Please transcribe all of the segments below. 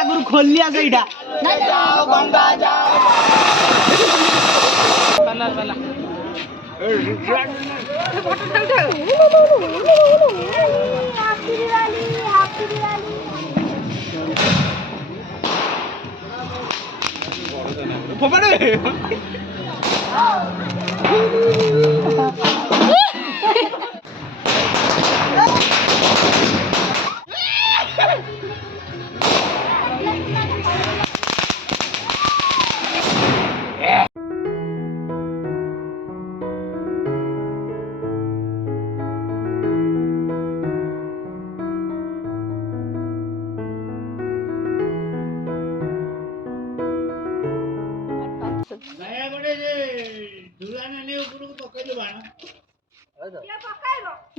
आगुर खोल लिया सहीटा जाओ गंगा जाओ चला चला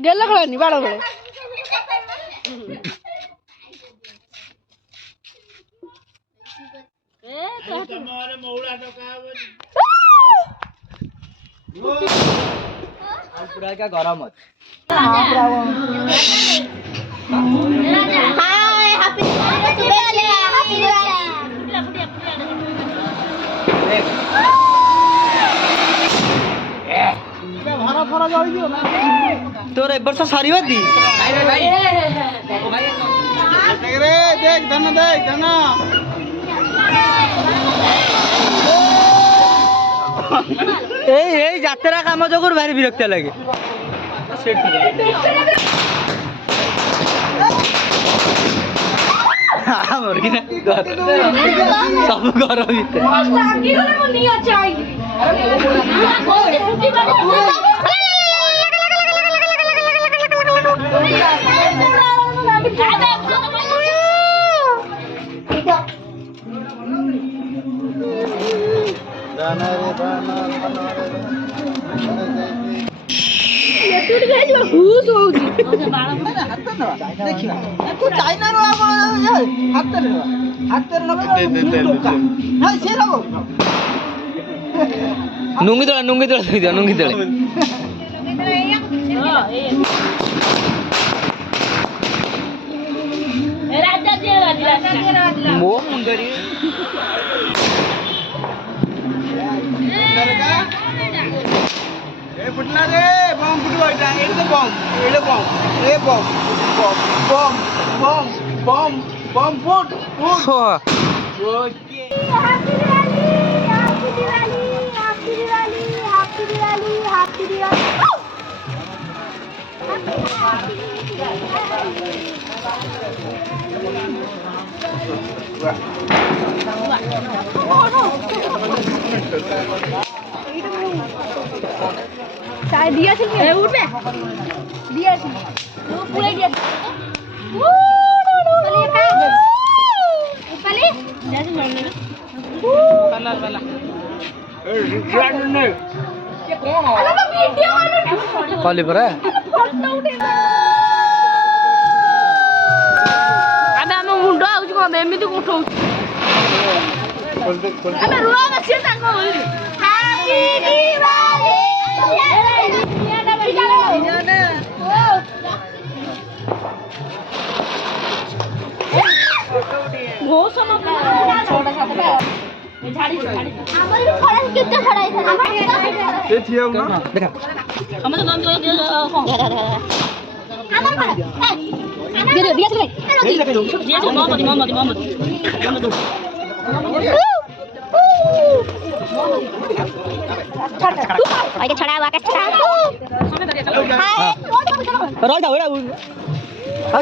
गेला खळनी बाळ बळे तुम्हारे मौला तो का पूरा क्या गरम मत हां पूरा hi happy Diwali happy Diwali भरा भरा जाई दियो ना तोर एक वर्ष सारी बात दी अरे भाई देख रे देख धन এই যাত্রা কাম জগর ভারি বিরক্ত লাগে আমার কি না সব ঘর ভিতরে লাগি গলে মন নিয়া চাই दाना रे दाना ये टूट गई जो घूस होगी हाथ न देखियो तू चाइना रो हाथ न लगा हां से लगो नुंगी तोड़ा दियो नुंगी तोड़े राजा दे मो मुंडरी फुटना रे बम फुटवा इटा एडे बम ए बम बम फुट ओके हैप्पी दिवाली चाय दिया ছিল এ উঠবে দিয়েছি ও পুরে দিয়েছি চলে কাজ চলে যাচ্ছে নড়নে পালা পালা এ রিটার্ন কে কোন আরে তো ভিডিও কলি পরে ফটো উঠে আবে ଆମ ମୁଣ୍ଡ ଆଉଚି କୋন ଏମିତି ଉଠଉ ଆବେ ରୁଆ ବସିଏ ତାଙ୍କ ହ୍ୟାପି ଦିୱାଲି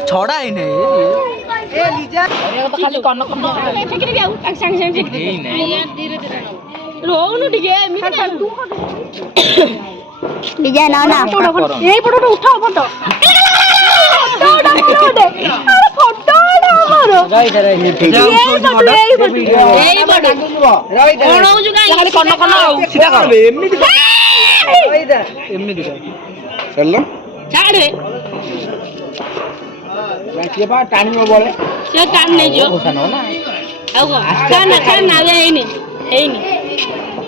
छोड़ा ही नहीं ए लीजा तो खाली कन्न कन्न फेकरी भी संग संग फेकरी नहीं यार धीरे-धीरे रोनु टिके मिटा लीजा ना ना ए फोटो उठाओ फोटो फोटो मारो राइट ठीक है ए फोटो कोन हो जो खाली कन्न कन्न सीधा कर एमनी दिखा एमनी दिखा चल छाड़े ये बात टाइम में बोले से टाइम नहीं जो घुसा ना आ गो ना ना ये नहीं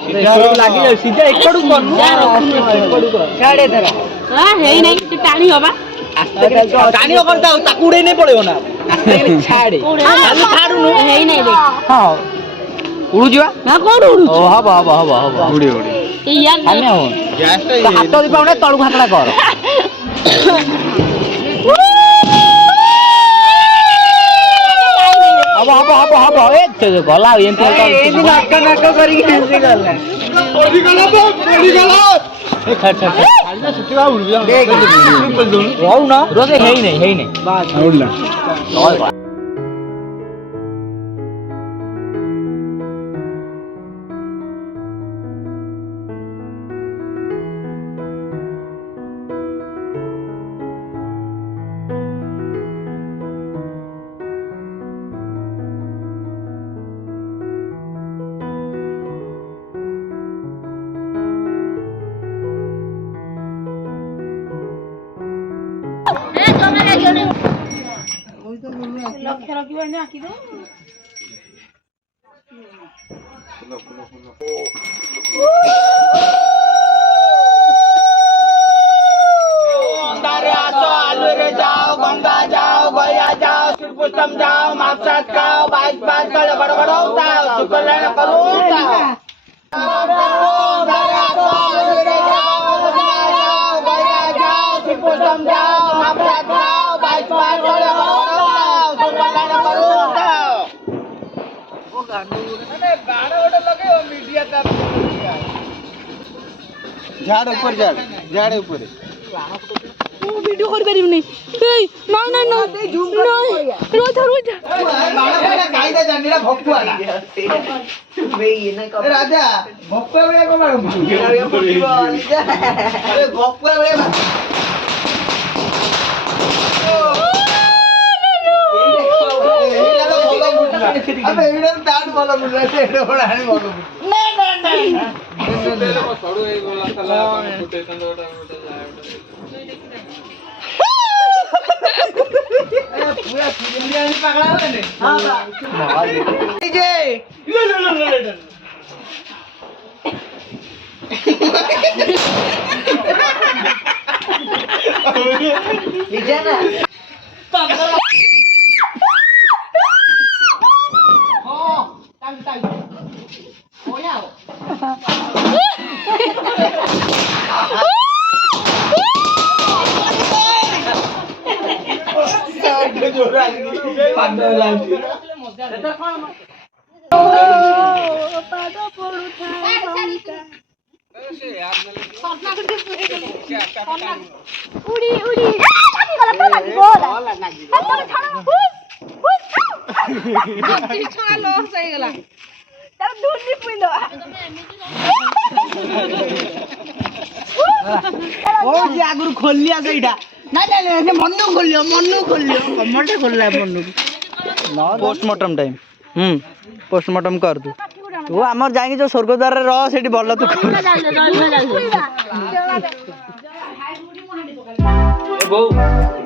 ଲାଗି ଯାଉ ସିଧା ଏକଡୁ କର ଛାଡେ ଧର ହେଇ ନାହିଁ ସେ ଟାଣି ହବା ଟାଣି କରିଥାଉ ତାକୁ ଉଡେଇ ନେଇ ପଳେଇବ ନା ଛାଡେ ଛାଡୁନୁ ହେଇ ନାହିଁ ଦେଖ ହଁ ଉଡୁଯିବା ନା କୋଉଠି ଉଡୁଛୁ ଓ ହବ ଉଡି ଆମେ ହବ ହାତ ଦି ପାଉନେ ତଳକୁ ହାତଟା କର ହବ ଏ ଗଲା ଏମିତି ନାକ ନାକ କରିକି ଏମିତି ଗଲା ରହୁନ ରୋଷେଇ ହେଇନାହିଁ ଲକ୍ଷ୍ୟ ରଖିବନି ଆଖି ଦଉ आलूरे जाओ गंगा जाओ गया जाओ श्रीपुष्टम जाओ मापसात खाओ बाइक बात कर बड़ बड़ होता शुक्र लेना करो श्रीपुष्टम जाओ मापसात खाओ बाइक बात कर शुक्र लेना करो झाड़ ऊपर झाड़ ऊपर ভিডিও করে পারিবনি এই না না না রোজা কাইদা জানিরা ভক্কুয়া রাজা ভক্কুয়া বেড়ে কো মারু আরে ভক্কুয়া বেড়ে अबे इधर दांत वाला मुझे ऐसे बड़ा है बोलो नहीं छोड़ो एक बोला चला कोटेशन दोटा पूरा इंडिया में पकड़ा हुआ है हां डीजे डीजे ना উড়ি উড়ি লাগি গলা তো লাগি গলা তো ছাড়া হুস ছড়া লস হয়ে গেল তার দুর্নি পইলো ओ जे आगुर खोलिया सेटा ना से मन्नु खोलियो कमरटा खोलला मन्नु पोस्टमार्टम टाइम पोस्टमार्टम कर दू तू हमर जाई जो स्वर्गद्वार रे रह सेठी बल्ला तू बहू